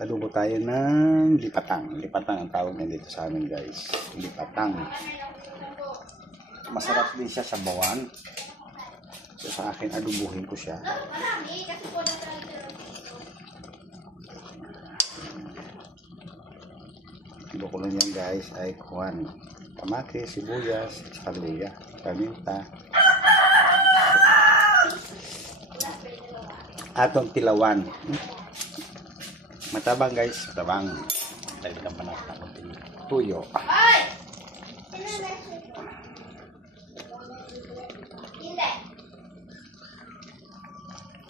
Adobo tayo ng lipatang. Lipatang ang tawag niya dito sa amin, guys. Lipatang. Masarap din siya sa bawan. So sa akin, adobuhin ko siya. Adobo ko lang yan, guys, ay kuwan. Kamatis, sibuyas, luya, paminta. Atong tilawan. Matabang, guys, matabang. Dagdagan pa natin ang tuyo.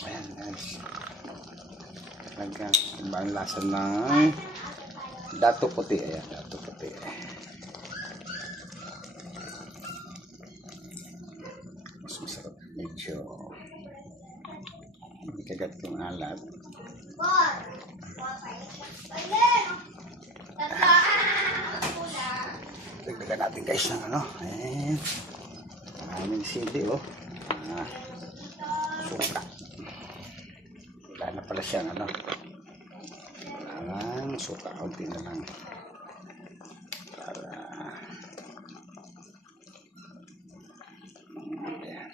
Ayan, guys. Talagang ibang lasa ng dato puti. Ayan, dato puti. Mas masarap. Medyo hindi kagat yung alat. Dagdagan natin, guys, ng ano. Ayan. Maraming sili, oh. Suka. Wala na pala siyang ano. Wala suka. Kunti na lang. Para ayan.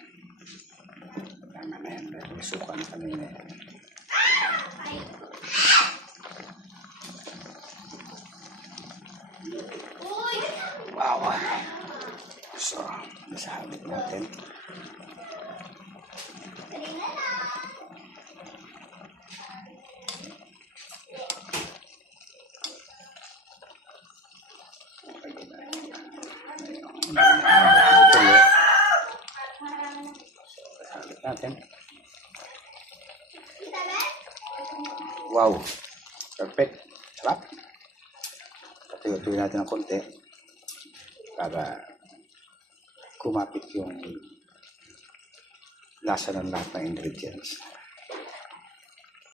Wala na yan. May suka na kanina yan. Wow. So, nasahabit natin. Nasahabit natin. Wow. Perfect. Sarap. Patuloy natin ng konti para kumapit yung lasa ng lahat ng ingredients.